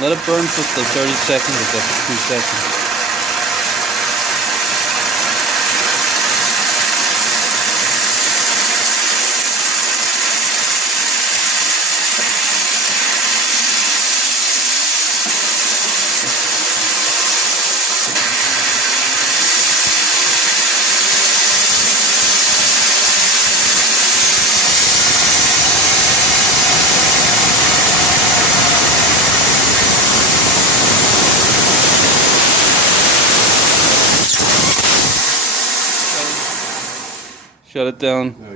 Let it burn for like 30 seconds or so, 2 seconds. Shut it down.